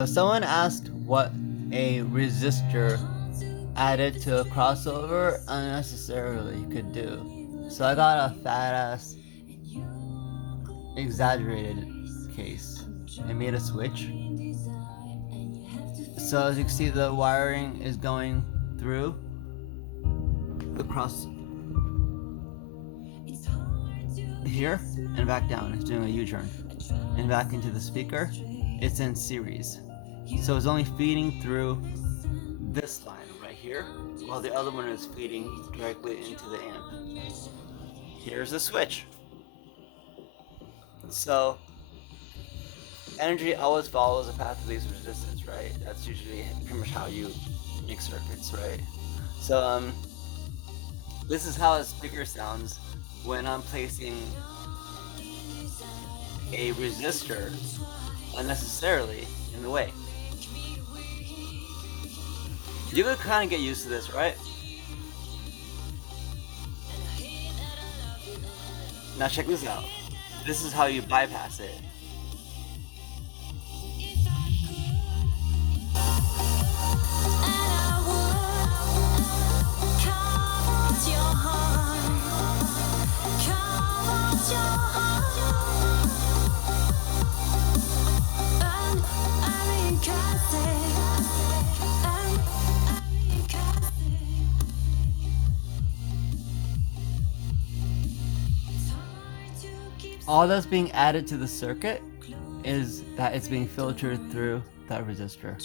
So someone asked what a resistor added to a crossover unnecessarily could do. So I got a fat ass exaggerated case and made a switch. So as you can see, the wiring is going through the cross here and back down. It's doing a U-turn and back into the speaker. It's in series, so it's only feeding through this line right here, while the other one is feeding directly into the amp. Here's the switch. So energy always follows the path of least resistance, right? That's usually pretty much how you make circuits, right? So this is how a speaker sounds when I'm placing a resistor unnecessarily in the way. You could kind of get used to this, right? Now check this out. This is how you bypass it. All that's being added to the circuit is that it's being filtered through that resistor.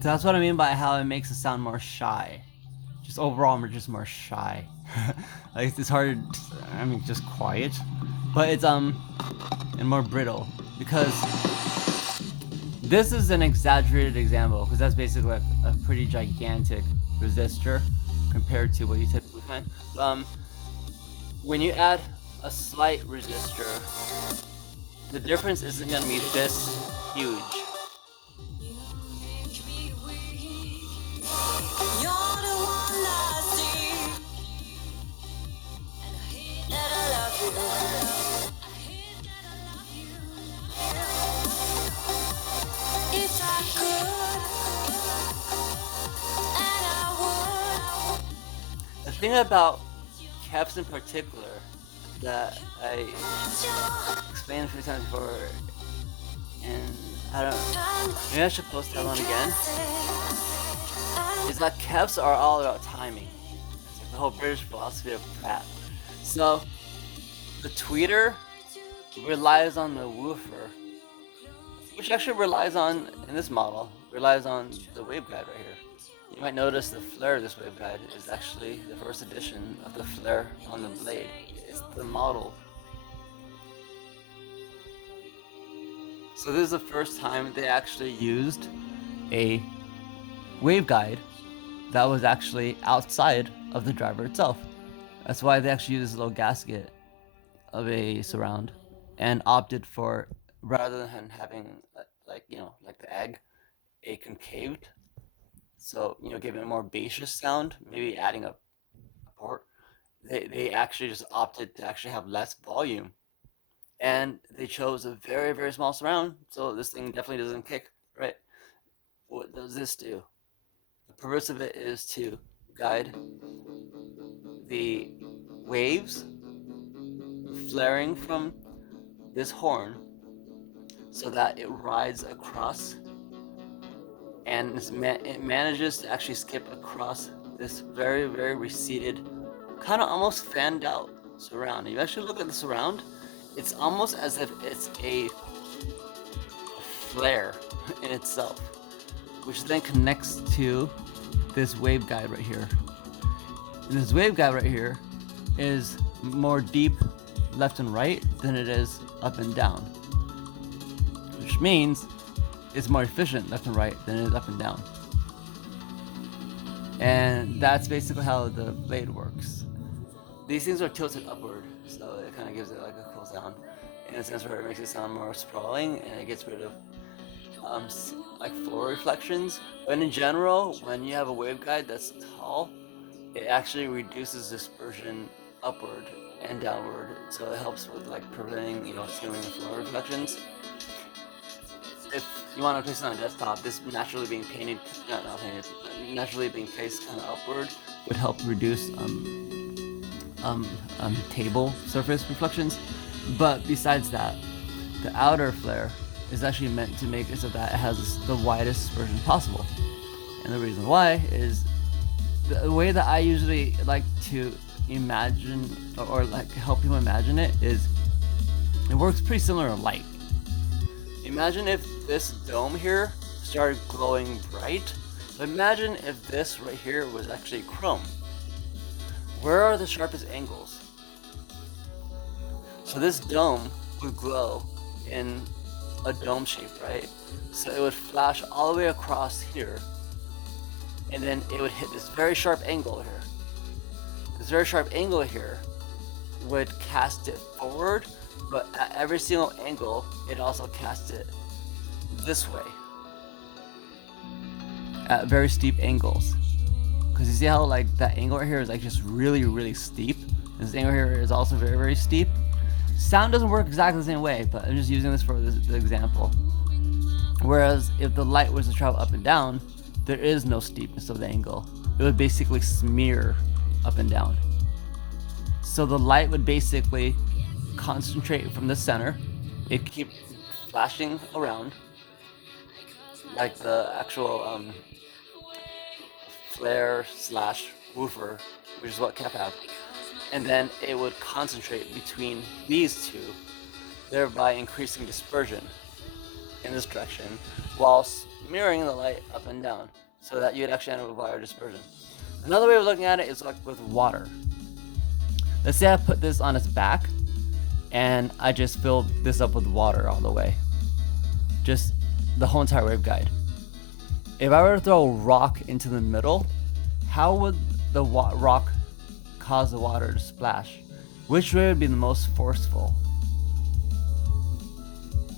That's what I mean by how it makes it sound more shy. Just overall, we're just more shy. Like it's hard. I mean, just quiet, but it's and more brittle because this is an exaggerated example because that's basically like a pretty gigantic resistor compared to what you typically find. When you add a slight resistor, the difference isn't going to be this huge. The thing about KEFs in particular that I explained a few times before, and I don't know, maybe I should post that one again, is that KEFs are all about timing. It's like the whole British philosophy of crap. So the tweeter relies on the woofer, which actually relies on, in this model, relies on the waveguide right here. You might notice the flare of this waveguide is actually the first edition of the flare on the blade. It's the model. So this is the first time they actually used a waveguide that was actually outside of the driver itself. That's why they actually used this little gasket of a surround and opted for, rather than having like like the egg, a concaved, so giving a more bassish sound, maybe adding a port. They actually just opted to actually have less volume, and they chose a very very small surround, so this thing definitely doesn't kick, right? What does this do? The purpose of it is to guide the waves flaring from this horn so that it rides across, and it manages to actually skip across this very very receded, kind of almost fanned out surround. If you actually look at the surround, it's almost as if it's a flare in itself, which then connects to this waveguide right here. And this waveguide right here is more deep left and right than it is up and down, which means it's more efficient left and right than it is up and down. And that's basically how the blade works. These things are tilted upward, so it kind of gives it like a cool sound in a sense where it makes it sound more sprawling, and it gets rid of like floor reflections. But in general, when you have a waveguide that's tall, it actually reduces dispersion upward, and downward, so it helps with like preventing, ceiling and floor reflections. If you want to place it on a desktop, this naturally being painted, not painted, naturally being placed kind of upward would help reduce table surface reflections. But besides that, the outer flare is actually meant to make it so that it has the widest dispersion possible. And the reason why is the way that I usually like to imagine or like help people imagine it is it works pretty similar to light. Imagine if this dome here started glowing bright, but imagine if this right here was actually chrome. Where are the sharpest angles? So this dome would glow in a dome shape, right? So it would flash all the way across here, and then it would hit this very sharp angle here. This very sharp angle here would cast it forward, but at every single angle, it also casts it this way at very steep angles. Because you see how like that angle right here is like just really, really steep. This angle here is also very, very steep. Sound doesn't work exactly the same way, but I'm just using this for the example. Whereas if the light was to travel up and down, there is no steepness of the angle. It would basically smear up and down. So the light would basically concentrate from the center. It keep flashing around like the actual flare slash woofer, which is what KEF have. And then it would concentrate between these two, thereby increasing dispersion in this direction, while mirroring the light up and down, so that you'd actually end up with wider dispersion. Another way of looking at it is like with water. Let's say I put this on its back, and I just filled this up with water all the way. Just the whole entire waveguide. If I were to throw a rock into the middle, how would the rock cause the water to splash? Which way would be the most forceful?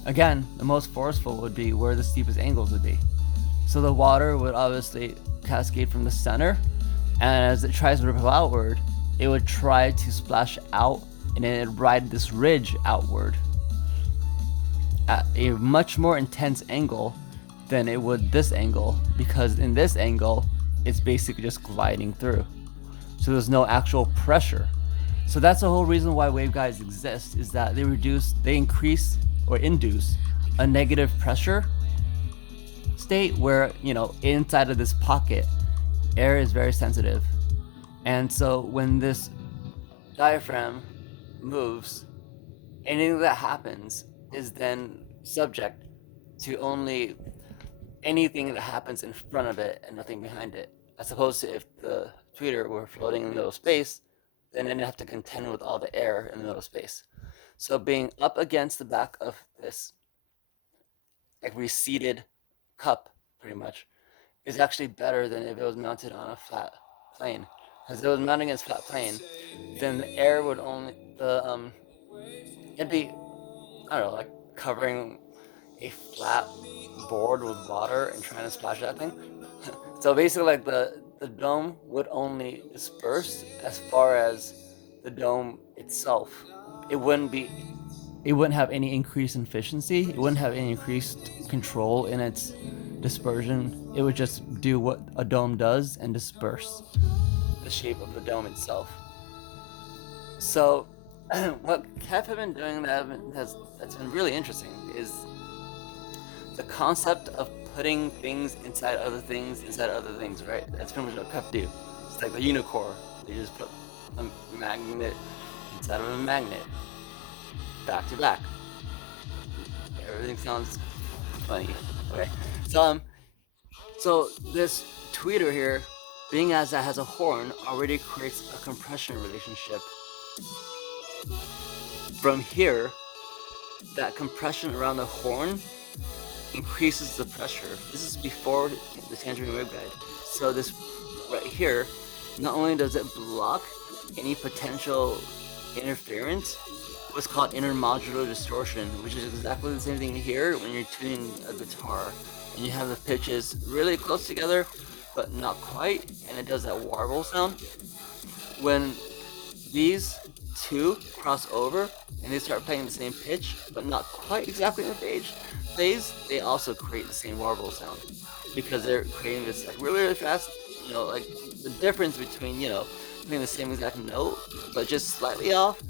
Again, the most forceful would be where the steepest angles would be. So the water would obviously cascade from the center, and as it tries to ripple outward, it would try to splash out, and then it'd ride this ridge outward at a much more intense angle than it would this angle, because in this angle, it's basically just gliding through. So there's no actual pressure. So that's the whole reason why waveguides exist, is that they increase or induce a negative pressure state where, inside of this pocket, air is very sensitive. And so when this diaphragm moves, anything that happens is then subject to only anything that happens in front of it and nothing behind it. As opposed to if the tweeter were floating in the middle of space, then it'd have to contend with all the air in the middle of space. So being up against the back of this like receded cup, pretty much, is actually better than if it was mounted on a flat plane. Because if it was mounted against a flat plane, then the air would only it'd be, I don't know, like covering a flat board with water and trying to splash that thing. So basically, like the dome would only disperse as far as the dome itself. It wouldn't have any increase in efficiency. It wouldn't have any increased control in its dispersion. It would just do what a dome does and disperse the shape of the dome itself. So what KEF have been doing that's been really interesting is the concept of putting things inside other things, right? That's pretty much what KEF do. It's like the unicore. They just put a magnet inside of a magnet, back to back. Everything sounds funny. Okay. So this tweeter here, being as that has a horn, already creates a compression relationship. From here, that compression around the horn increases the pressure. This is before the tangerine waveguide. So this right here, not only does it block any potential interference, what's called intermodular distortion, which is exactly the same thing here when you're tuning a guitar and you have the pitches really close together but not quite, and it does that warble sound. When these two cross over and they start playing the same pitch, but not quite exactly in the phase, they also create the same warble sound because they're creating this like really, really fast. Like the difference between playing the same exact note but just slightly off.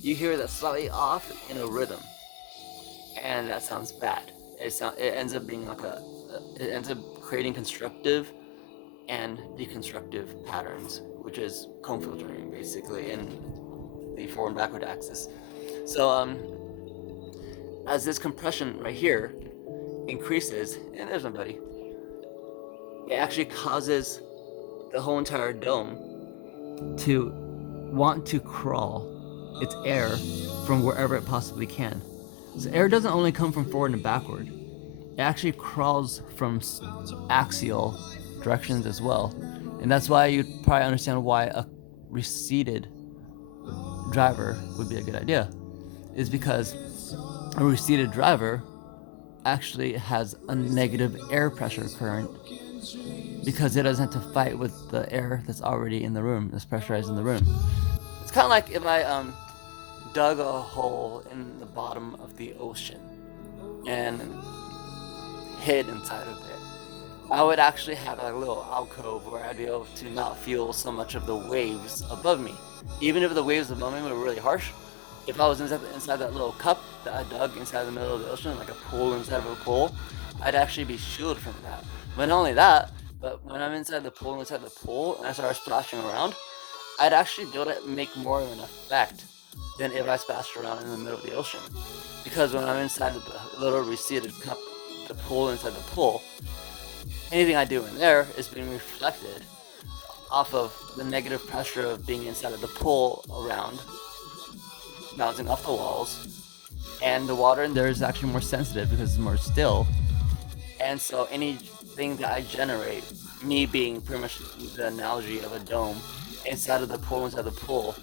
You hear that slightly off in a rhythm, and that sounds bad. It ends up being it ends up creating constructive and deconstructive patterns, which is comb filtering basically in the forward and backward axis. So as this compression right here increases, and there's my buddy, it actually causes the whole entire dome to want to crawl its air from wherever it possibly can. So air doesn't only come from forward and backward, it actually crawls from axial directions as well. And that's why you'd probably understand why a receded driver would be a good idea, is because a receded driver actually has a negative air pressure current because it doesn't have to fight with the air that's already in the room, that's pressurized in the room. It's kind of like if I dug a hole in the bottom of the ocean and hid inside of it. I would actually have a little alcove where I'd be able to not feel so much of the waves above me. Even if the waves above me were really harsh, if I was inside that little cup that I dug inside the middle of the ocean, like a pool inside of a pool, I'd actually be shielded from that. But not only that, but when I'm inside the pool and I start splashing around, I'd actually be able to make more of an effect than if I splashed around in the middle of the ocean. Because when I'm inside of the little receded cup, the pool inside the pool, anything I do in there is being reflected off of the negative pressure of being inside of the pool around, bouncing off the walls, and the water in there is actually more sensitive because it's more still. And so anything that I generate, me being pretty much the analogy of a dome inside of the pool,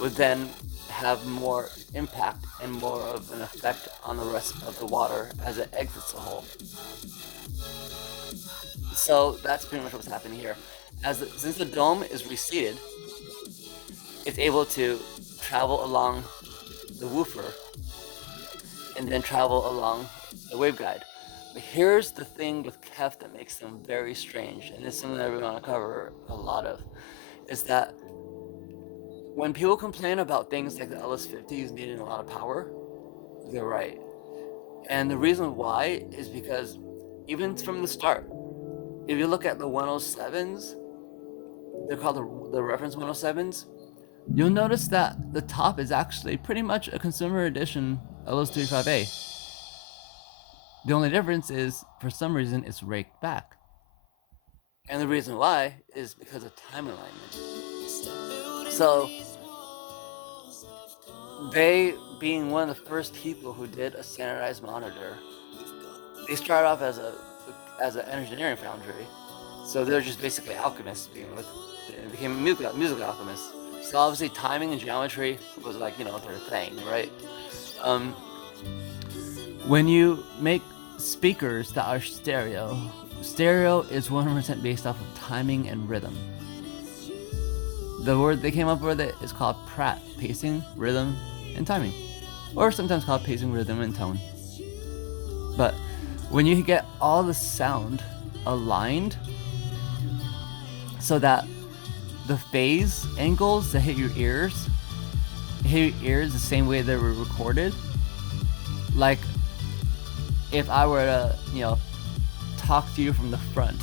would then have more impact and more of an effect on the rest of the water as it exits the hole. So that's pretty much what's happening here. Since the dome is receded, it's able to travel along the woofer and then travel along the waveguide. But here's the thing with KEF that makes them very strange, and it's something that we want to cover a lot of, is that when people complain about things like the LS50s needing a lot of power, they're right. And the reason why is because even from the start, if you look at the 107s, they're called the reference 107s, you'll notice that the top is actually pretty much a consumer edition LS35A. The only difference is, for some reason, it's raked back. And the reason why is because of time alignment. So, they, being one of the first people who did a standardized monitor, they started off as an engineering foundry. So they're just basically alchemists to begin with. They became musical alchemists. So obviously timing and geometry was like, their thing, right? When you make speakers that are stereo is 100% based off of timing and rhythm. The word they came up with is called Pratt, pacing, rhythm, and timing. Or sometimes called pacing, rhythm, and tone. But when you get all the sound aligned so that the phase angles that hit your ears the same way they were recorded, like if I were to talk to you from the front,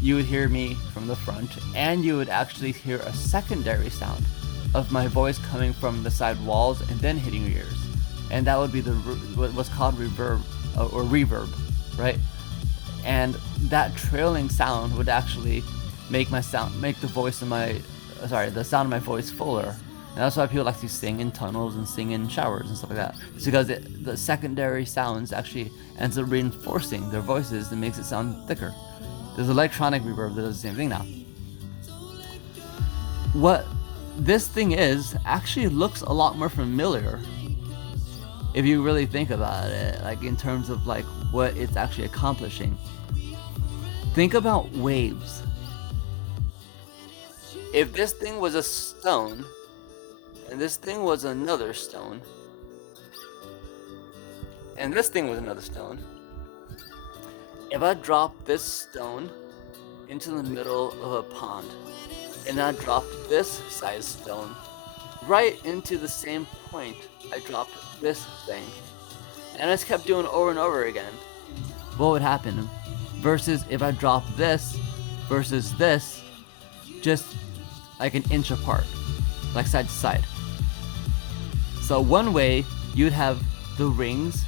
you would hear me from the front, and you would actually hear a secondary sound of my voice coming from the side walls and then hitting your ears, and that would be what's called reverb or reverb, right? And that trailing sound would actually make the sound of my voice fuller. And that's why people like to sing in tunnels and sing in showers and stuff like that. It's because the secondary sounds actually ends up reinforcing their voices and makes it sound thicker. There's electronic reverb that does the same thing now. What this thing actually looks a lot more familiar if you really think about it, like in terms of like what it's actually accomplishing. Think about waves. If this thing was a stone and this thing was another stone, and this thing was another stone, if I drop this stone into the middle of a pond, and I dropped this size stone right into the same point I dropped this thing, and I just kept doing it over and over again, what would happen? Versus if I drop this versus this just like an inch apart, like side to side. So one way you'd have the rings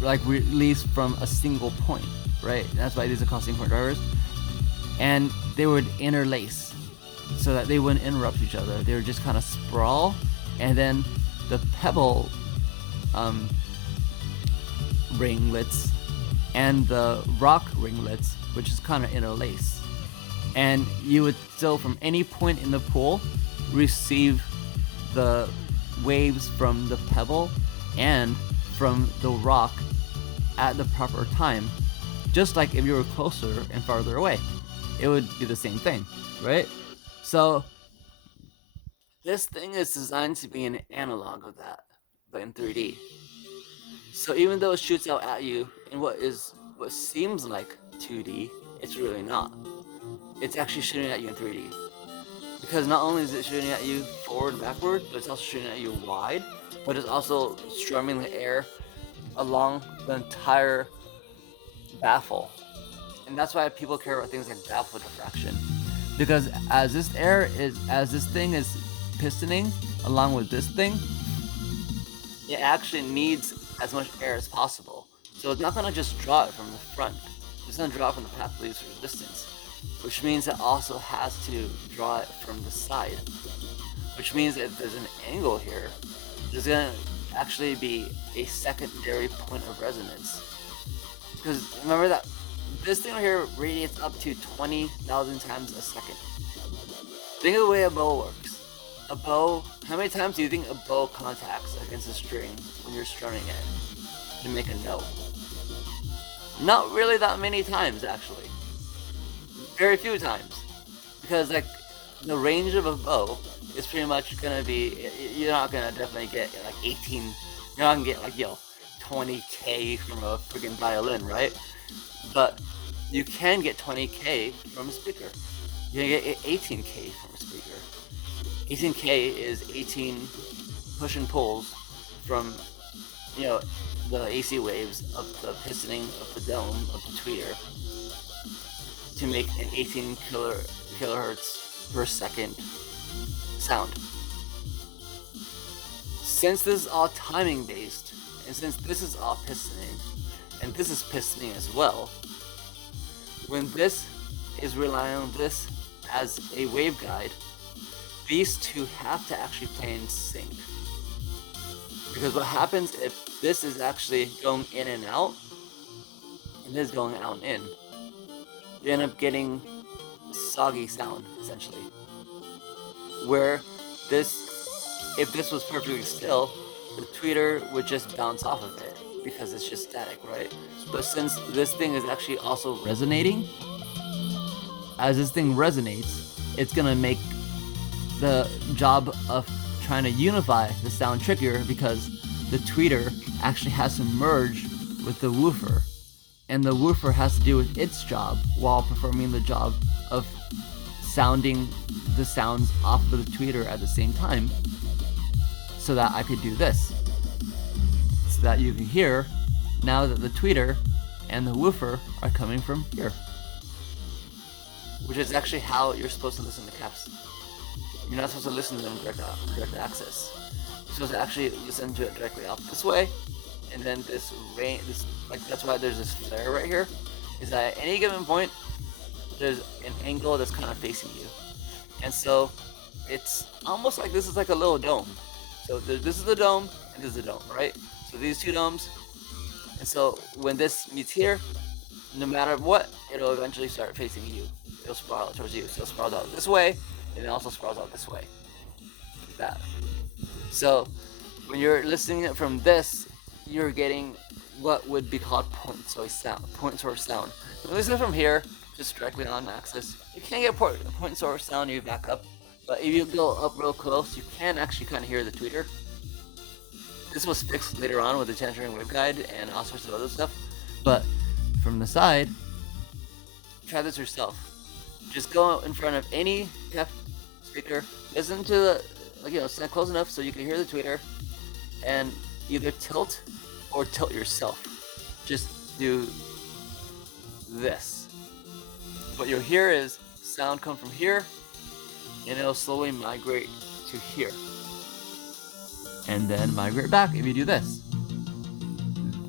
like released from a single point, right? That's why these are called single point drivers. And they would interlace so that they wouldn't interrupt each other. They would just kind of sprawl, and then the pebble ringlets and the rock ringlets would just kind of interlace. And you would still, from any point in the pool, receive the waves from the pebble and from the rock at the proper time. Just like if you were closer and farther away, it would be the same thing, right? So this thing is designed to be an analog of that, but in 3D. So even though it shoots out at you in what seems like 2D, it's really not. It's actually shooting at you in 3D. Because not only is it shooting at you forward and backward, but it's also shooting at you wide, but it's also strumming the air along the entire baffle. And that's why people care about things like baffle diffraction. Because as this thing is pistoning along with this thing, it actually needs as much air as possible. So it's not gonna just draw it from the front. It's gonna draw it from the path of least resistance, which means it also has to draw it from the side. Which means that if there's an angle here, there's gonna actually be a secondary point of resonance. Because remember that this thing right here radiates up to 20,000 times a second. Think of the way a bow works. A bow, how many times do you think a bow contacts against a string when you're strumming it to make a note? Not really that many times, actually. Very few times. Because like the range of a bow is pretty much gonna be, you're not gonna definitely get like 18, you're not gonna get like 20k from a freaking violin, right? But you can get 20k from a speaker. You can get 18k from a speaker. 18k is 18 push and pulls from, the AC waves of the pistoning of the dome of the tweeter to make an 18 kilohertz per second sound. Since this is all timing based, and since this is all pistoning, and this is pistoning as well, when this is relying on this as a waveguide, these two have to actually play in sync. Because what happens if this is actually going in and out, and this is going out and in, you end up getting soggy sound, essentially. Where if this was perfectly still, the tweeter would just bounce off of it, because it's just static, right? But since this thing is actually also resonating, as this thing resonates, it's gonna make the job of trying to unify the sound trickier, because the tweeter actually has to merge with the woofer, and the woofer has to do with its job while performing the job of sounding the sounds off of the tweeter at the same time, so that I could do this, so that you can hear now that the tweeter and the woofer are coming from here, which is actually how you're supposed to listen to KEFs. You're not supposed to listen to them direct access. You're supposed to actually listen to it directly out this way, and then this that's why there's this flare right here, is that at any given point, there's an angle that's kind of facing you. And so, it's almost like this is like a little dome. So this is the dome, and this is the dome, right? So these two domes, and so when this meets here, no matter what, it'll eventually start facing you. It'll spiral towards you. So it'll spiral out this way, and it also spirals out this way. Like that. So when you're listening from this, you're getting what would be called point source sound. When you listen from here, just directly on axis, you can't get point source sound. You back up But if you go up real close, you can actually kind of hear the tweeter. This was fixed later on with the tantering waveguide and all sorts of other stuff. But from the side, try this yourself. Just go in front of any KEF speaker, listen to the, stand close enough so you can hear the tweeter, and either tilt or tilt yourself. Just do this. What you'll hear is sound come from here, and it'll slowly migrate to here. And then migrate back if you do this.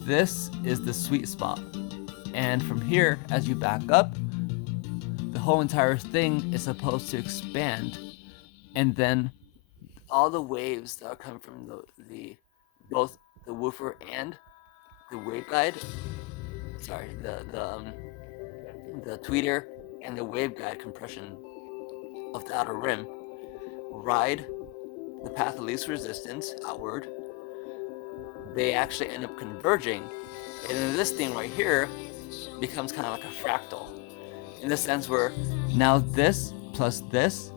This is the sweet spot. And from here, as you back up, the whole entire thing is supposed to expand. And then all the waves that are coming from both the woofer and the waveguide, the tweeter and the waveguide compression of the outer rim ride the path of least resistance outward. They actually end up converging, and then this thing right here becomes kind of like a fractal, in the sense where now this plus this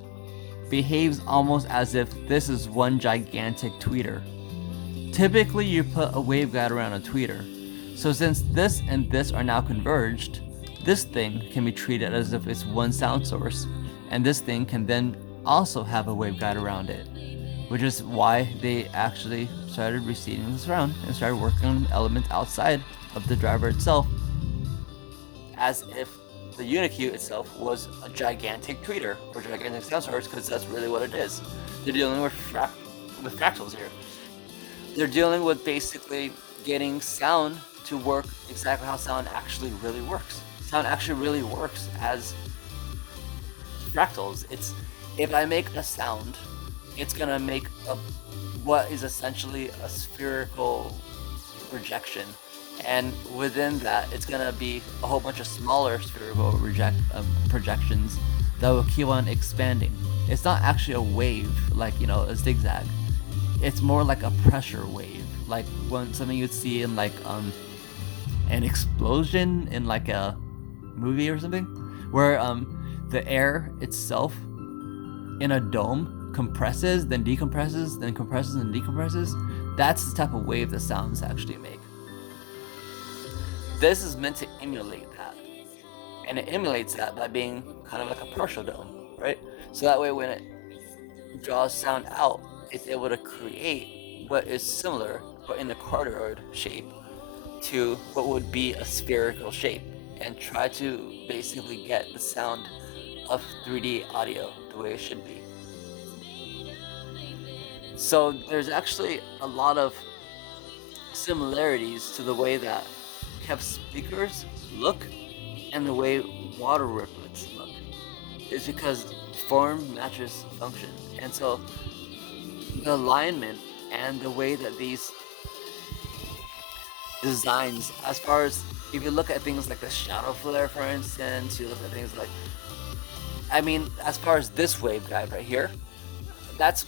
behaves almost as if this is one gigantic tweeter. Typically you put a waveguide around a tweeter, so since this and this are now converged, this thing can be treated as if it's one sound source, and this thing can then also have a waveguide around it, which is why they actually started receding this around and started working on elements outside of the driver itself, as if the Uniq itself was a gigantic tweeter or gigantic sound source, because that's really what it is. They're dealing with fractals here. They're dealing with basically getting sound to work exactly how sound actually really works. Sound actually really works as fractals. It's, if I make a sound, it's gonna make what is essentially a spherical projection, and within that it's gonna be a whole bunch of smaller spherical projections that will keep on expanding. It's not actually a wave like a zigzag. It's more like a pressure wave, like when something you'd see in like an explosion in like a movie or something, where the air itself in a dome compresses, then decompresses, then compresses and decompresses. That's the type of wave that sounds actually make. This is meant to emulate that, and it emulates that by being kind of like a partial dome, right? So that way when it draws sound out, it's able to create what is similar, but in a cardioid shape, to what would be a spherical shape, and try to basically get the sound of 3D audio the way it should be. So there's actually a lot of similarities to the way that KEF speakers look and the way water riplets look. It's because form matches function, and so the alignment and the way that these designs, as far as if you look at things like the shadow flare, for instance, you look at things like, as far as this waveguide right here, that's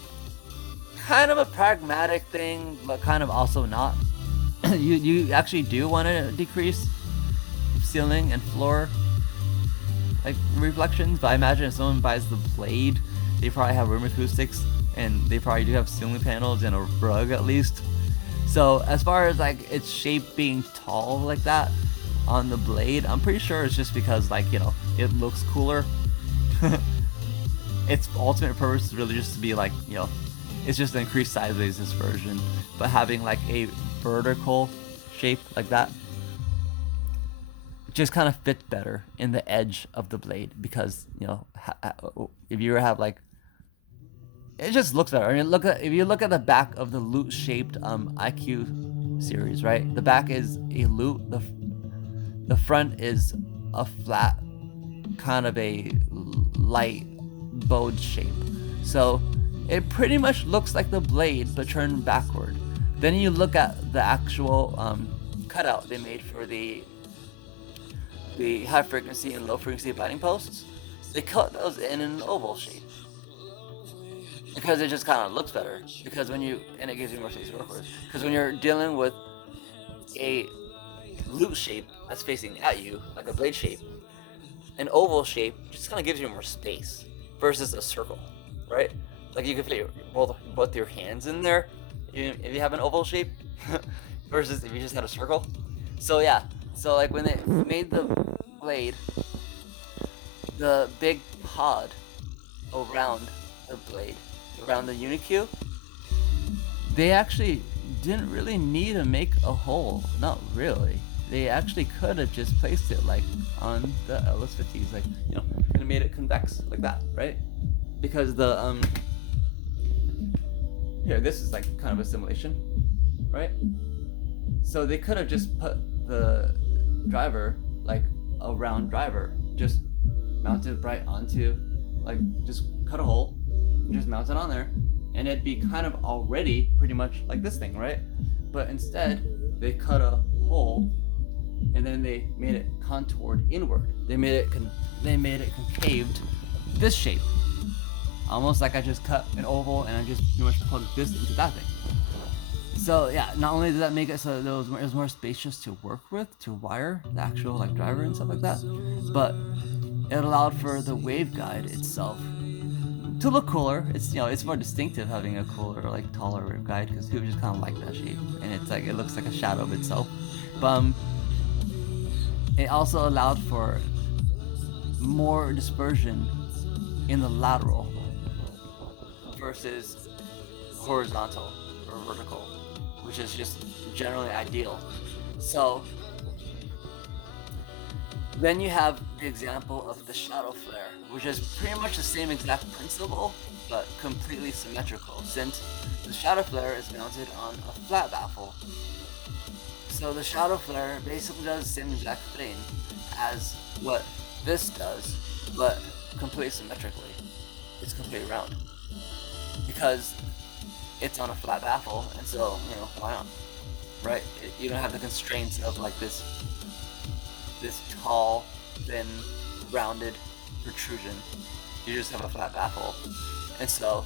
kind of a pragmatic thing, but kind of also not. you actually do want to decrease ceiling and floor like reflections, but I imagine if someone buys the Blade, they probably have room acoustics, and they probably do have ceiling panels and a rug at least. So as far as like its shape being tall like that on the Blade, I'm pretty sure it's just because it looks cooler. Its ultimate purpose is really just to be like, it's just an increased sideways dispersion, but having like a vertical shape like that just kind of fits better in the edge of the Blade, because if you have like, it just looks better. If you look at the back of the lute-shaped IQ series, right? The back is a lute. The front is a flat, kind of a light bowed shape. So it pretty much looks like the Blade, but turned backward. Then you look at the actual cutout they made for the high frequency and low frequency lighting posts. They cut those in an oval shape, because it just kind of looks better, and it gives you more space to work with. Because when you're dealing with a lute shape that's facing at you, like a Blade shape, an oval shape just kind of gives you more space versus a circle, right? Like you can fit both your hands in there if you have an oval shape versus if you just had a circle. So yeah, so like when they made the blade, the big pod around the blade, around the Unicue, they actually didn't really need to make a hole. Not really. They actually could have just placed it like on the LS50s, like could have made it convex like that, right? Because the here, this is like kind of a simulation, right? So they could have just put the driver like a round driver, just mounted right onto, like just cut a hole and just mount it on there, and it'd be kind of already pretty much like this thing, right? But instead, they cut a hole and then they made it contoured inward. They made it concaved this shape, almost like I just cut an oval and I just pretty much plugged this into that thing. So yeah, not only did that make it so that it was more spacious to work with, to wire the actual like driver and stuff like that, but it allowed for the waveguide itself to look cooler. It's it's more distinctive having a cooler, like taller waveguide, because people just kind of like that shape, and it's like it looks like a shadow of itself. But it also allowed for more dispersion in the lateral versus horizontal or vertical, which is just generally ideal. So then you have the example of the shadow flare, which is pretty much the same exact principle, but completely symmetrical, since the shadow flare is mounted on a flat baffle. So the shadow flare basically does the same exact thing as what this does, but completely symmetrically. It's completely round. Because it's on a flat baffle, and so, why not? Right? You don't have the constraints of like this tall, thin, rounded protrusion. You just have a flat baffle. And so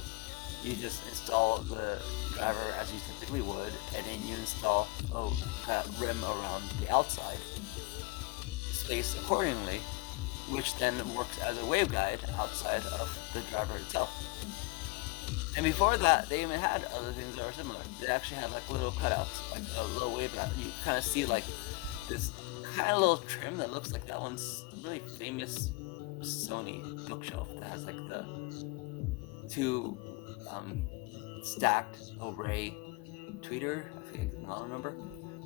you just install the driver as you typically would, and then you install that rim around the outside, spaced accordingly, which then works as a waveguide outside of the driver itself. And before that, they even had other things that were similar. They actually had like little cutouts, like a little waveguide. You kind of see like this kind of little trim that looks like that one's really famous Sony bookshelf that has like the two stacked array tweeter. I don't remember,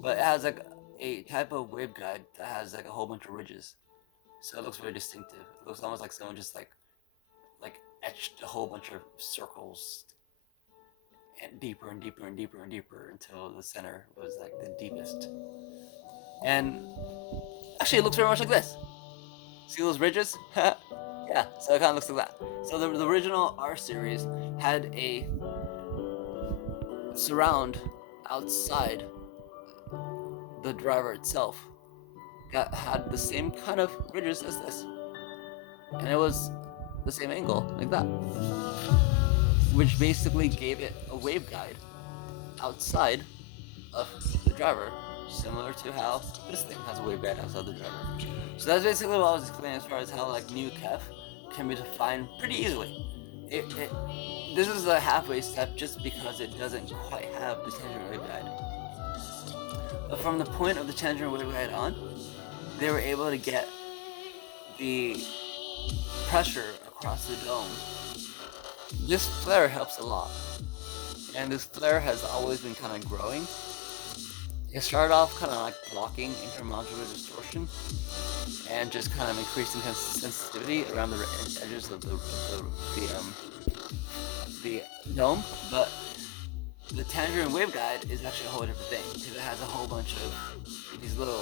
but it has like a type of waveguide that has like a whole bunch of ridges, so it looks very distinctive. It looks almost like someone just like etched a whole bunch of circles and deeper and deeper and deeper and deeper until the center was like the deepest. And actually, it looks very much like this. See those ridges? Yeah, so it kind of looks like that. So the original R series had a surround outside the driver itself that had the same kind of ridges as this, and it was the same angle like that, which basically gave it a waveguide outside of the driver, similar to how this thing has a waveguide outside the driver. So that's basically what I was explaining as far as how like new KEF can be defined pretty easily. This is a halfway step just because it doesn't quite have the tangent waveguide. But from the point of the tangent waveguide on, they were able to get the pressure across the dome. This flare helps a lot, and this flare has always been kind of growing. It started off kind of like blocking intermodular distortion and just kind of increasing sensitivity around the edges of the dome, but the tangent waveguide is actually a whole different thing because it has a whole bunch of these little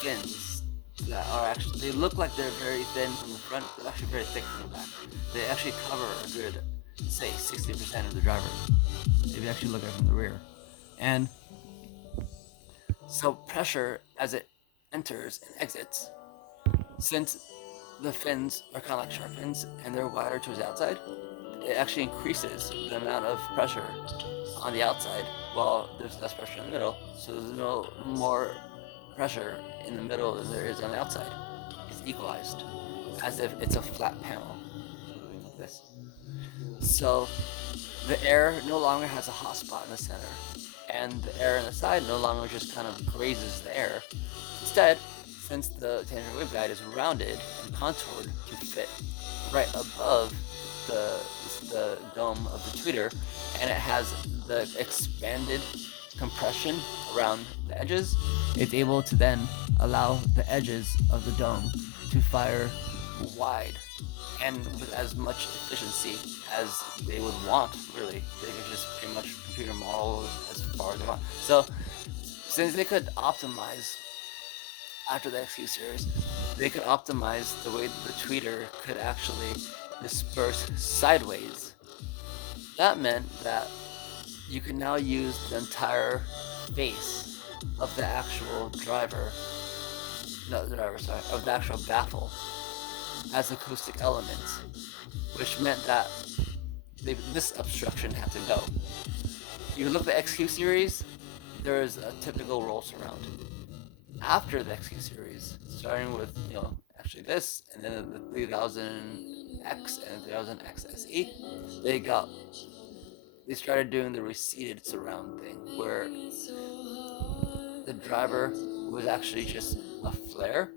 fins that are actually, they look like they're very thin from the front, but they're actually very thick from the back. They actually cover a good, say, 60% of the driver if you actually look at it from the rear. And so pressure as it enters and exits, since the fins are kind of like sharp fins and they're wider towards the outside, it actually increases the amount of pressure on the outside while there's less pressure in the middle. So there's no more pressure in the middle than there is on the outside. It's equalized as if it's a flat panel like this. So the air no longer has a hot spot in the center, and the air on the side no longer just kind of grazes the air. Instead, since the tangent waveguide is rounded and contoured to fit right above the, the dome of the tweeter, and it has the expanded compression around the edges, it's able to then allow the edges of the dome to fire wide and with as much efficiency as they would want, really. They could just pretty much computer model as far as they want. So, since they could optimize after the XQ series, they could optimize the way the tweeter could actually disperse sideways. That meant that you can now use the entire face of the actual driver, not the driver, sorry, of the actual baffle as acoustic elements, which meant that this obstruction had to go. You look at the XQ series, there is a typical roll surround. After the XQ series, starting with, actually this, and then the 3000X and 3000X SE, they started doing the receded surround thing, where the driver was actually just a flare,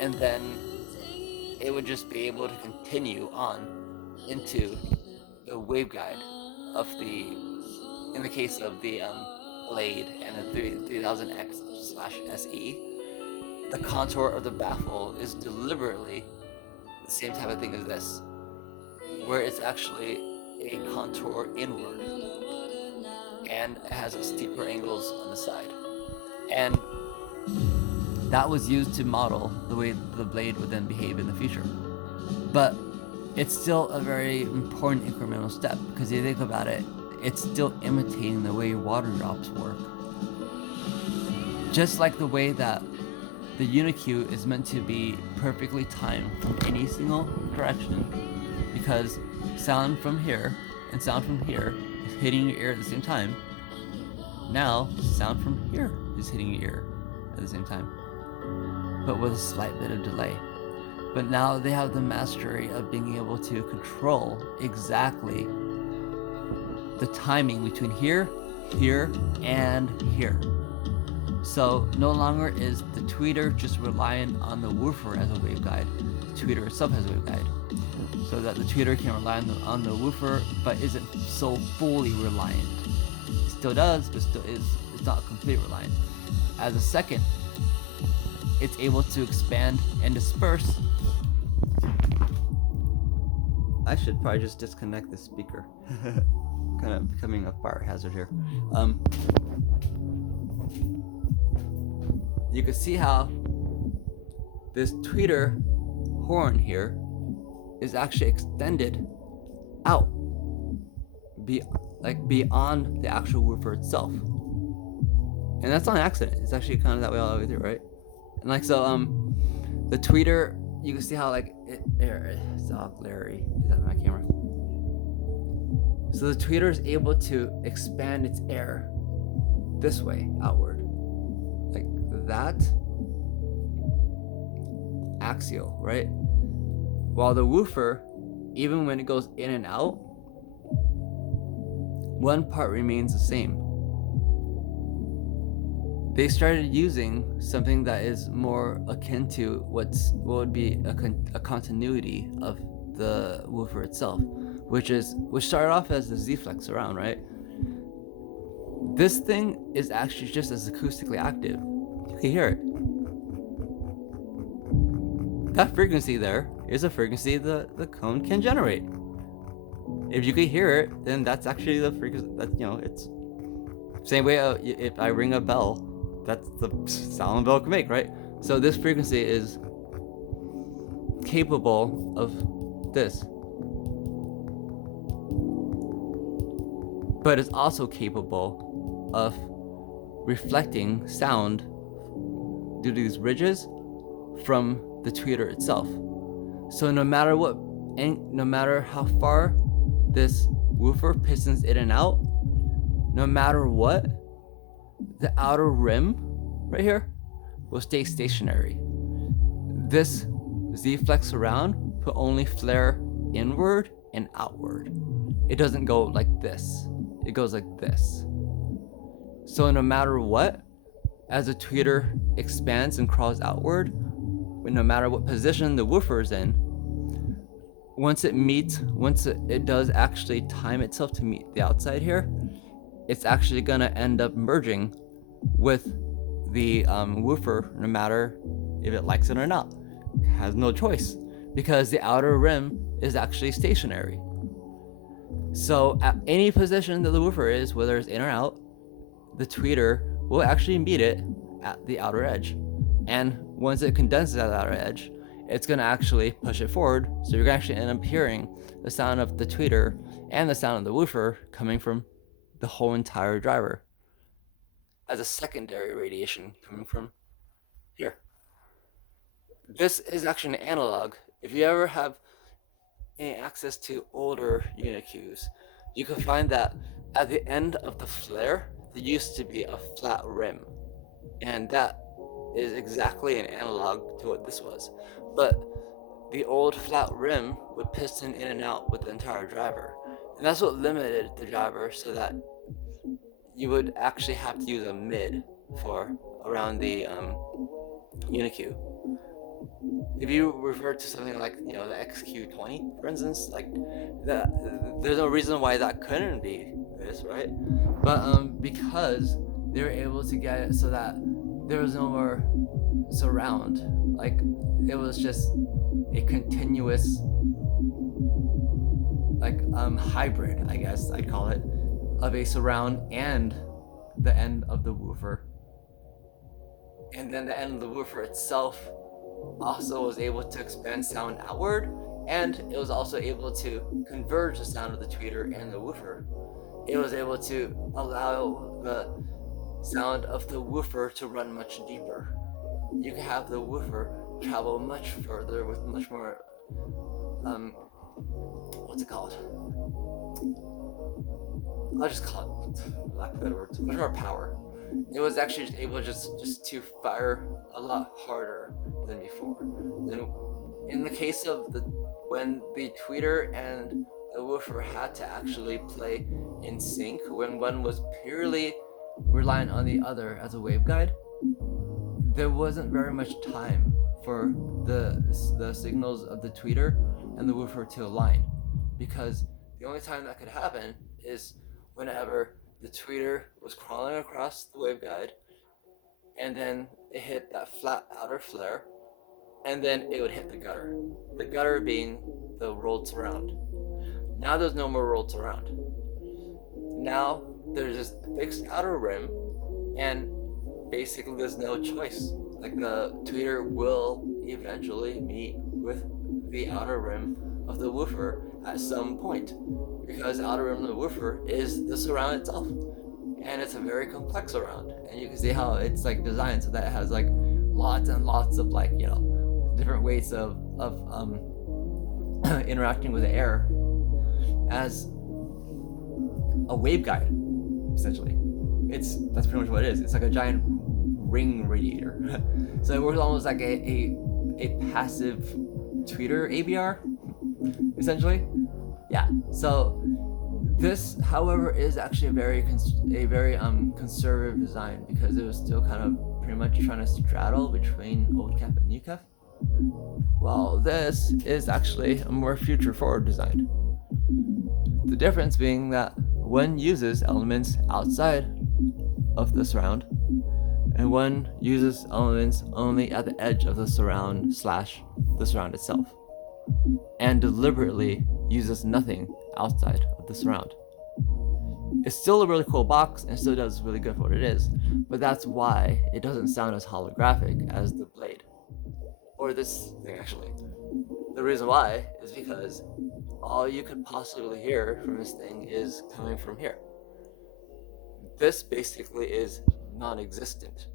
and then it would just be able to continue on into the waveguide of in the case of the Blade and the 3000X/SE, the contour of the baffle is deliberately the same type of thing as this, where it's actually a contour inward, and it has steeper angles on the side. And that was used to model the way the Blade would then behave in the future. But it's still a very important incremental step, because if you think about it, it's still imitating the way water drops work. Just like the way that the Unicue is meant to be perfectly timed from any single direction, because sound from here and sound from here is hitting your ear at the same time. Now, sound from here is hitting your ear at the same time, but with a slight bit of delay. But now they have the mastery of being able to control exactly the timing between here, here, and here. So no longer is the tweeter just reliant on the woofer as a waveguide. The tweeter itself has a waveguide, so that the tweeter can rely on the woofer, but isn't so fully reliant. It still does, but it's not completely reliant. As a second, it's able to expand and disperse. I should probably just disconnect the speaker. Kind of becoming a fire hazard here. You can see how this tweeter horn here is actually extended out, beyond the actual woofer itself. And that's not an accident. It's actually kind of that way all the way through, right? And the tweeter, you can see how it's all glary. Is that my camera? So the tweeter is able to expand its air this way, outward, like that, axial, right? While the woofer, even when it goes in and out, one part remains the same. They started using something that is more akin to what would be a continuity of the woofer itself, which started off as the Z-Flex surround, right? This thing is actually just as acoustically active. You can hear it. That frequency there is a frequency the cone can generate. If you can hear it, then that's actually the frequency that, it's same way if I ring a bell, that's the sound a bell can make, right? So this frequency is capable of this, but it's also capable of reflecting sound due to these ridges from the tweeter itself. So no matter how far this woofer pistons in and out, no matter what, the outer rim right here will stay stationary. This Z-Flex surround will only flare inward and outward. it doesn't go like this. It goes like this. So no matter what, as the tweeter expands and crawls outward, no matter what position the woofer is in, once it does actually time itself to meet the outside here, it's actually gonna end up merging with the woofer, no matter if it likes it or not. It has no choice because the outer rim is actually stationary. So at any position that the woofer is, whether it's in or out, the tweeter will actually meet it at the outer edge. And once it condenses at the outer edge, it's going to actually push it forward. So you're going to actually end up hearing the sound of the tweeter and the sound of the woofer coming from the whole entire driver as a secondary radiation coming from here. This is actually an analog. If you ever have any access to older UniQs, you can find that at the end of the flare, there used to be a flat rim. And that is exactly an analog to what this was. But the old flat rim would piston in and out with the entire driver. And that's what limited the driver, so that you would actually have to use a mid for around the UniQ. If you refer to something like the XQ20, for instance, like there's no reason why that couldn't be this, right? But because they were able to get it so that there was no more surround, like it was just a continuous hybrid, I guess I'd call it, of a surround and the end of the woofer. And then the end of the woofer itself also was able to expand sound outward, and it was also able to converge the sound of the tweeter and the woofer. It was able to allow the sound of the woofer to run much deeper. You can have the woofer travel much further with much more what's it called? I'll just call it, for lack of better words, much more power. It was actually able just to fire a lot harder than before. And in the case of when the tweeter and the woofer had to actually play in sync, when one was purely reliant on the other as a waveguide, there wasn't very much time for the signals of the tweeter and the woofer to align, because the only time that could happen is whenever the tweeter was crawling across the waveguide, and then it hit that flat outer flare, and then it would hit the gutter. The gutter being the rolled surround. Now there's no more rolled surround. Now there's this fixed outer rim, and basically there's no choice. Like the tweeter will eventually meet with the outer rim of the woofer at some point, because the outer rim of the woofer is the surround itself, and it's a very complex surround. And you can see how it's designed so that it has lots and lots of different ways of interacting with the air as a waveguide, essentially. That's pretty much what it is. It's like a giant ring radiator. So it works almost like a passive tweeter ABR, essentially. Yeah. So this, however, is actually a very conservative design, because it was still kind of pretty much trying to straddle between old KEF and new KEF. While this is actually a more future-forward design. The difference being that one uses elements outside of the surround, and one uses elements only at the edge of the surround / the surround itself, and deliberately uses nothing outside of the surround. It's still a really cool box and still does really good for what it is, but that's why it doesn't sound as holographic as the Blade. Or this thing, actually. The reason why is because all you could possibly hear from this thing is coming from here. This basically is non-existent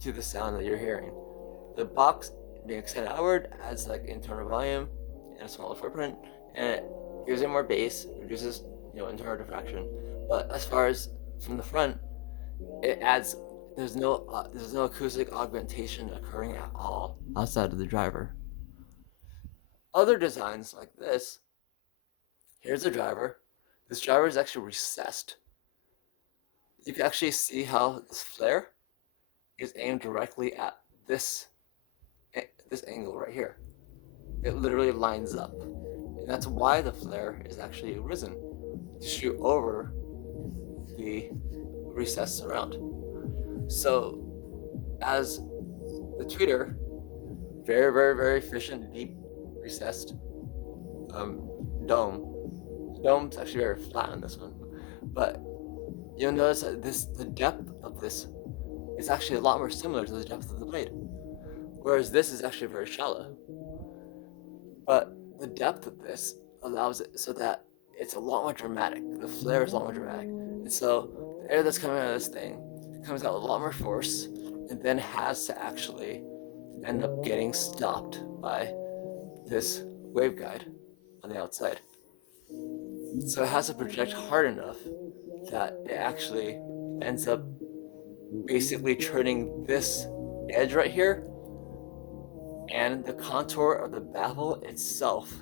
to the sound that you're hearing. The box being extended outward adds internal volume and a smaller footprint, and it gives it more bass, reduces internal diffraction. But as far as from the front, it adds there's no acoustic augmentation occurring at all outside of the driver. Other designs like this, here's the driver. this driver is actually recessed. You can actually see how this flare is aimed directly at this angle right here. It literally lines up. And that's why the flare is actually risen to shoot over the recessed surround. So as the tweeter, very, very, very efficient, deep recessed dome. The dome's actually very flat on this one, but you'll notice that the depth of this is actually a lot more similar to the depth of the blade, whereas this is actually very shallow. But the depth of this allows it so that it's a lot more dramatic. The flare is a lot more dramatic, and so the air that's coming out of this thing comes out with a lot more force, and then has to actually end up getting stopped by this waveguide on the outside. So it has to project hard enough that it actually ends up basically turning this edge right here and the contour of the baffle itself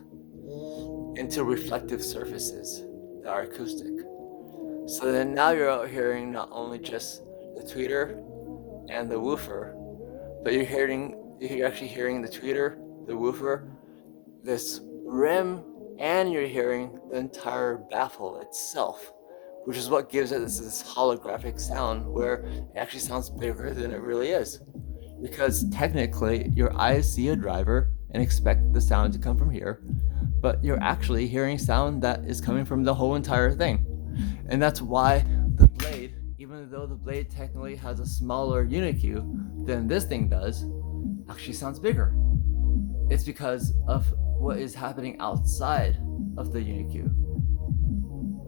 into reflective surfaces that are acoustic. So then now you're out hearing not only just the tweeter and the woofer, but you're actually hearing the tweeter, the woofer, this rim, and you're hearing the entire baffle itself, which is what gives it this holographic sound where it actually sounds bigger than it really is. Because technically, your eyes see a driver and expect the sound to come from here, but you're actually hearing sound that is coming from the whole entire thing. And that's why the blade, even though the blade technically has a smaller unit Q than this thing does, actually sounds bigger. It's because of what is happening outside of the unit Q.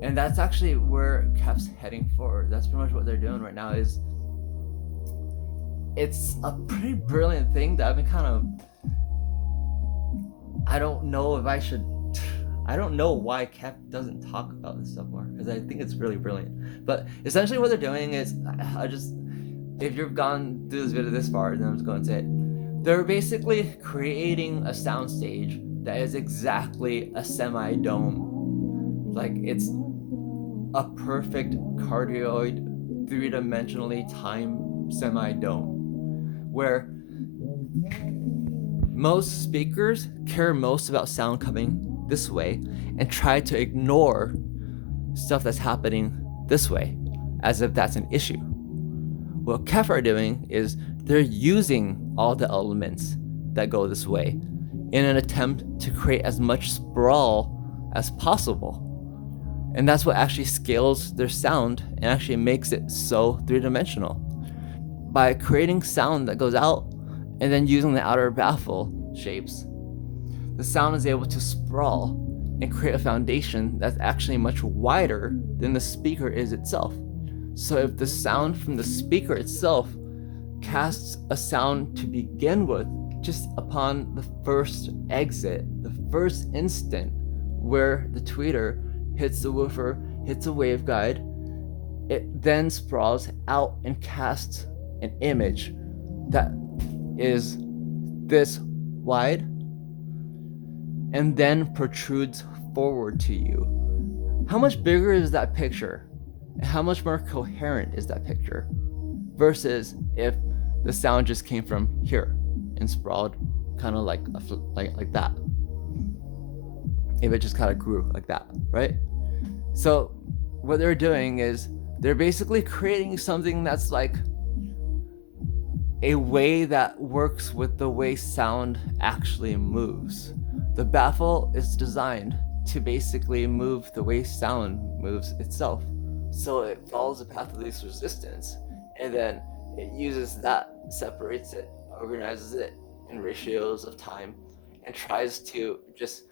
And that's actually where KEF's heading forward. That's pretty much what they're doing right now. It's a pretty brilliant thing that I've been kind of, I don't know why KEF doesn't talk about this stuff more, because I think it's really brilliant. But essentially what they're doing is, if you've gone through this video this far, then I'm just going to say it. They're basically creating a soundstage that is exactly a semi-dome. Like, it's a perfect cardioid, three-dimensionally timed semi-dome, where most speakers care most about sound coming this way and try to ignore stuff that's happening this way, as if that's an issue. What KEF are doing is they're using all the elements that go this way in an attempt to create as much sprawl as possible. And that's what actually scales their sound and actually makes it so three-dimensional. By creating sound that goes out and then using the outer baffle shapes, the sound is able to sprawl and create a foundation that's actually much wider than the speaker is itself. So if the sound from the speaker itself casts a sound to begin with, just upon the first exit, the first instant where the tweeter hits the woofer, hits a waveguide, it then sprawls out and casts an image that is this wide and then protrudes forward to you. How much bigger is that picture? And how much more coherent is that picture? Versus if the sound just came from here and sprawled kind of like that. If it just kind of grew like that, right? So what they're doing is they're basically creating something that's like a way that works with the way sound actually moves. The baffle is designed to basically move the way sound moves itself. So it follows the path of least resistance, and then it uses that, separates it, organizes it in ratios of time, and tries to just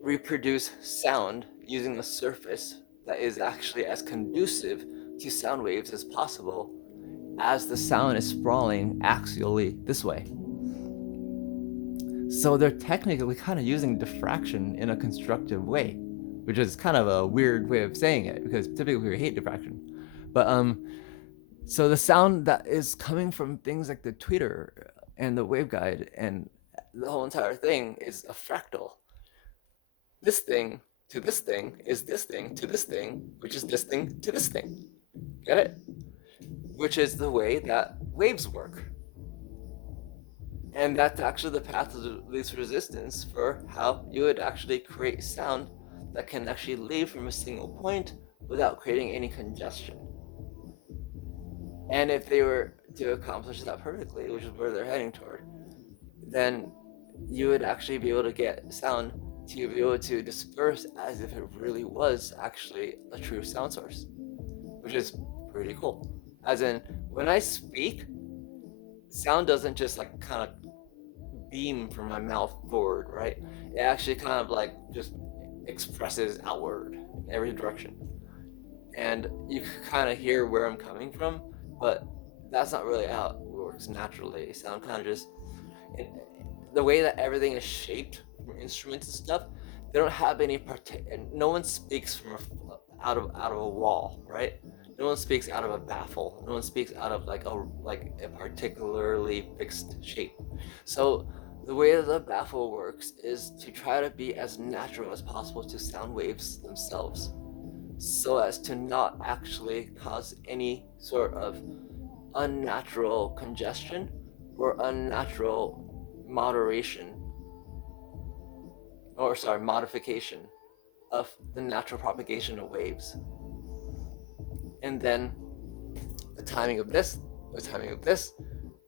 reproduce sound using a surface that is actually as conducive to sound waves as possible as the sound is sprawling axially this way. So they're technically kind of using diffraction in a constructive way, which is kind of a weird way of saying it because typically we hate diffraction. But so the sound that is coming from things like the tweeter and the waveguide and the whole entire thing is a fractal. This thing to this thing is this thing to this thing, which is this thing to this thing. Get it? Which is the way that waves work. And that's actually the path of the least resistance for how you would actually create sound that can actually leave from a single point without creating any congestion. And if they were to accomplish that perfectly, which is where they're heading toward, then you would actually be able to get sound to be able to disperse as if it really was actually a true sound source, which is pretty cool. As in, when I speak, sound doesn't just like kind of beam from my mouth forward, right? It actually kind of like just expresses outward in every direction. And you can kind of hear where I'm coming from, but that's not really how it works naturally. Sound kind of just, it, the way that everything is shaped from instruments and stuff, they don't have any no one speaks from out of a wall, right? No one speaks out of a baffle. No one speaks out of like a particularly fixed shape. So the way that the baffle works is to try to be as natural as possible to sound waves themselves, so as to not actually cause any sort of unnatural congestion or unnatural moderation, or sorry, modification of the natural propagation of waves. And then the timing of this, the timing of this,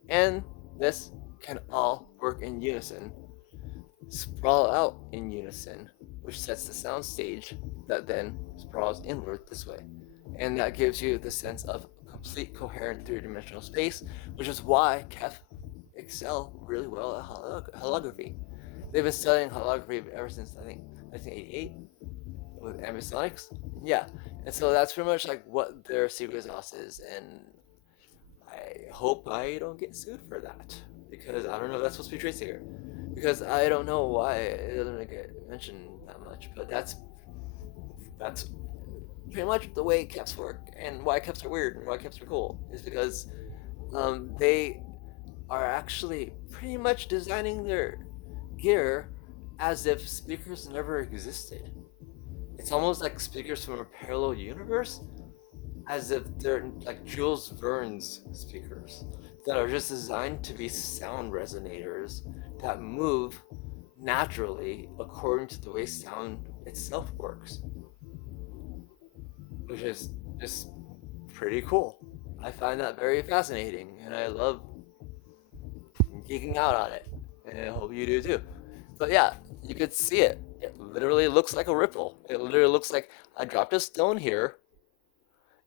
and this can all work in unison, sprawl out in unison, which sets the sound stage that then sprawls inward this way. And that gives you the sense of complete coherent three-dimensional space, which is why KEF excel really well at holography. They've been studying holography ever since I think 1988 with ambisonics. Yeah, and so that's pretty much like what their secret sauce is, and I hope I don't get sued for that, because I don't know if that's supposed to be trade secret, because I don't know why it doesn't get mentioned that much, but that's pretty much the way KEFs work, and why KEFs are weird and why KEFs are cool is because they are actually pretty much designing their gear as if speakers never existed. It's almost like speakers from a parallel universe, as if they're like Jules Verne's speakers that are just designed to be sound resonators that move naturally according to the way sound itself works, which is just pretty cool. I find that very fascinating, and I love geeking out on it, and I hope you do too. But yeah, you could see it. It literally looks like a ripple. It literally looks like I dropped a stone here,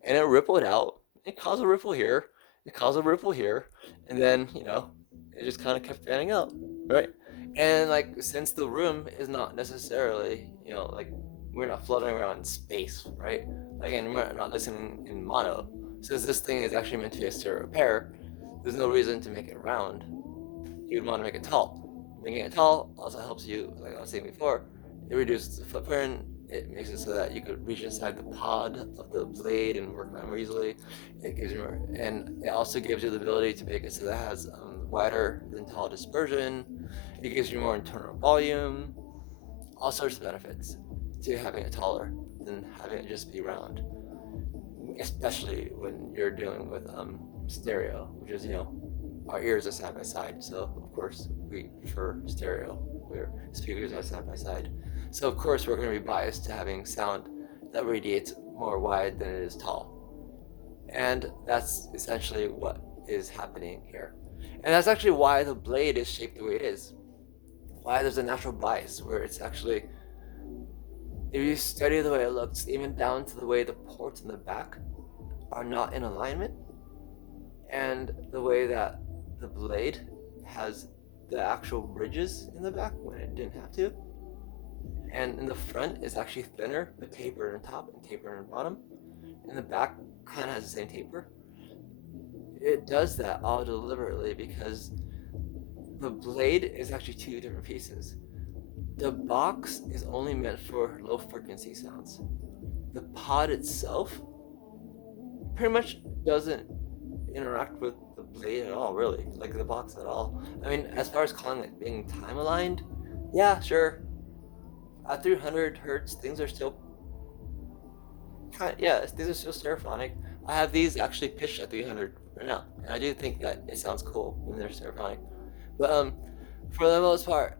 and it rippled out. It caused a ripple here. It caused a ripple here, and then it just kind of kept fanning out, right? And like since the room is not necessarily like we're not floating around in space, right? Like, and we're not listening in mono. Since this thing is actually meant to be a stereo pair, there's no reason to make it round. You'd want to make it tall. Making it tall also helps you, like I was saying before, it reduces the footprint. It makes it so that you could reach inside the pod of the blade and work more easily. It gives you more, and it also gives you the ability to make it so that it has wider than tall dispersion. It gives you more internal volume. All sorts of benefits to having it taller than having it just be round, especially when you're dealing with stereo, which is our ears are side by side, so of course we prefer stereo where speakers are side by side. So of course we're going to be biased to having sound that radiates more wide than it is tall. And that's essentially what is happening here. And that's actually why the blade is shaped the way it is. Why there's a natural bias where it's actually, if you study the way it looks, even down to the way the ports in the back are not in alignment, and the way that the blade has the actual ridges in the back when it didn't have to, and in the front is actually thinner but tapered on top and tapered on bottom, and the back kind of has the same taper. It does that all deliberately because the blade is actually two different pieces. The box is only meant for low frequency sounds. The pod itself pretty much doesn't interact with the blade at all, really, like the box at all. I mean, as far as calling it being time aligned, yeah, sure. at 300 hertz, things are still things are still stereophonic. I have these actually pitched at 300 right now, and I do think that it sounds cool when they're stereophonic. But for the most part,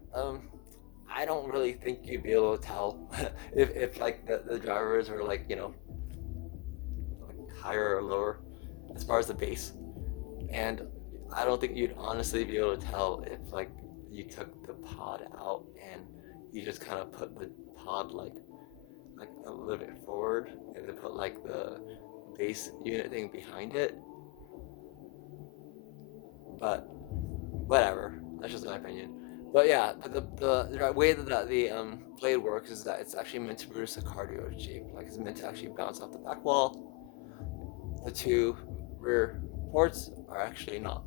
I don't really think you'd be able to tell if like the drivers are like like higher or lower as far as the bass, and I don't think you'd honestly be able to tell if like you took the pod out and you just kind of put the pod like a little bit forward and then put like the bass unit thing behind it. But whatever, that's just my opinion. But yeah, the way that the blade works is that it's actually meant to produce a cardio shape. Like it's meant to actually bounce off the back wall. The two rear ports are actually not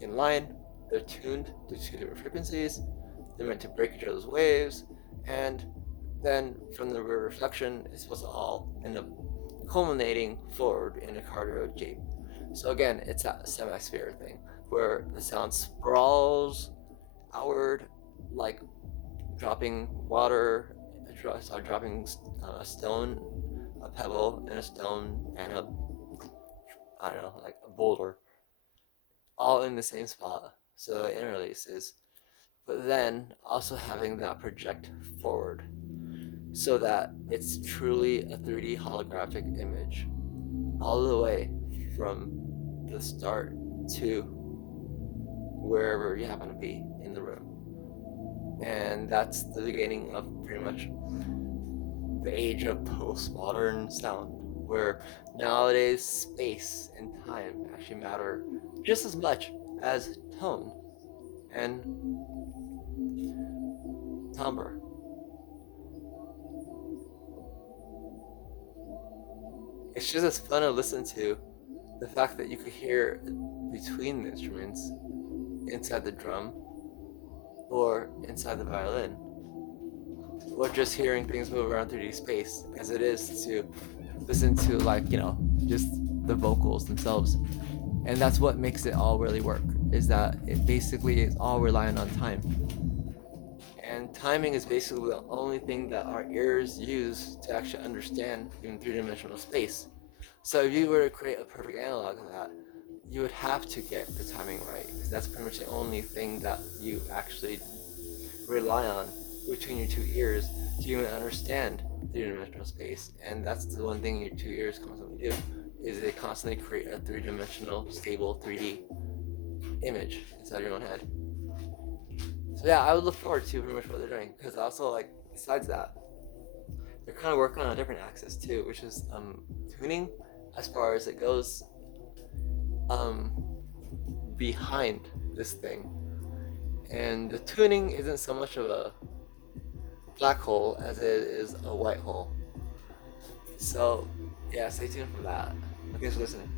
in line. They're tuned to two different frequencies. They're meant to break each other's waves, and then from the rear reflection, it's supposed to all end up culminating forward in a cardio shape. So again, it's that semi-sphere thing where the sound sprawls outward, like dropping water, dropping a stone, a pebble, and a stone, and a I don't know, like a boulder, all in the same spot. So it interlaces, but then also having that project forward, so that it's truly a 3D holographic image, all the way from the start to wherever you happen to be in the room. And that's the beginning of pretty much the age of postmodern sound, where nowadays space and time actually matter just as much as tone and timbre. It's just as fun to listen to the fact that you could hear between the instruments inside the drum or inside the violin, or just hearing things move around 3D space as it is to listen to like just the vocals themselves. And that's what makes it all really work, is that it basically is all relying on time, and timing is basically the only thing that our ears use to actually understand in three-dimensional space. So if you were to create a perfect analog of that, you would have to get the timing right, because that's pretty much the only thing that you actually rely on between your two ears to even understand three-dimensional space. And that's the one thing your two ears constantly do, is they constantly create a three-dimensional stable 3D image inside your own head. So yeah, I would look forward to pretty much what they're doing, because also like besides that, they're kind of working on a different axis too, which is tuning as far as it goes um, behind this thing. And the tuning isn't so much of a black hole as it is a white hole. So yeah, stay tuned for that. Thanks for listening.